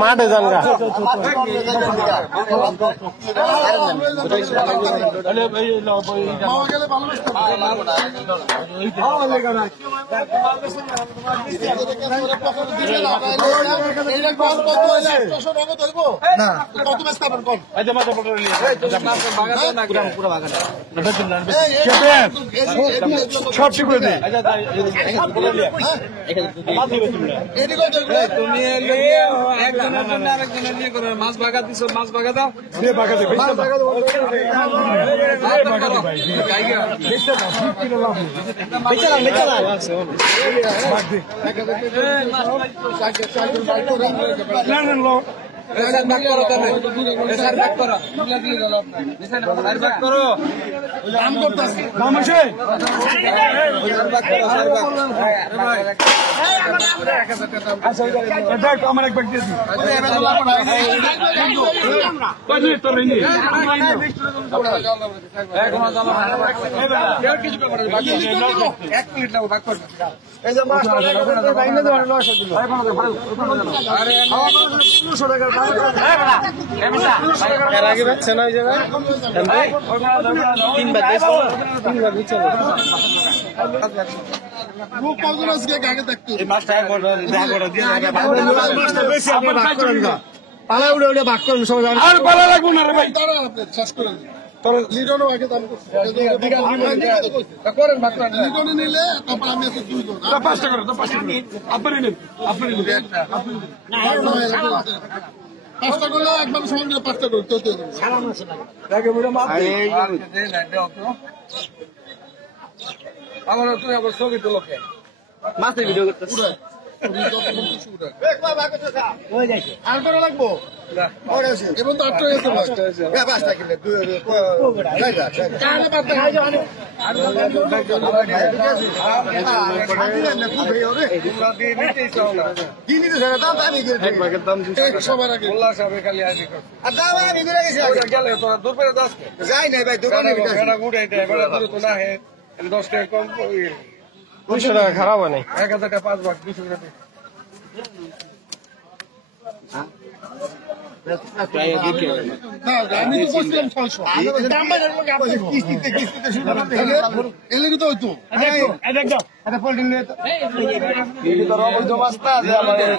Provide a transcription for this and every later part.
মাঠে যান গা সব ঠিক করে তুমি একজনের জন্য আরেকজনের নিয়ে করো মাছ ভাগা দিছো মাছ ভাগা দাও আমার এক ব্যক্তি এর আগে পাচ্ছে না ওই জায়গায় পালা উড়ে উড়ে ভাগ করেন সবাই আর পালা লাগবো না রে ভাই শেষ করেন লিডনও আগে দাম করেন ভাগ করেন লিডনে নিলে তারপর আমি এত কি করব 5 টাকা করে 5 টাকা আপনি নিন পাঁচটা করলে একবার সময় নিয়ে 5টা করে তো সালাম আছে আগে মুড়ে মাপ আমার তুই আবার ছবি তো লোকে মাছের ভিডিও করতেছ আর করা লাগবো এবং তো 8টা গেছে 5টা কিনে সবার আগে খালি আসি গেলে তোরা দূর পেরে যাস যাই নাই ভাই দোকানে উঠে 10 টাকা কম 200 টাকা খারাপ হয় নাই 1000 টাকা 5 ভাগ 200 টাকা আমি তো বলছিলাম 600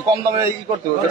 কম দামে ই করতে হবে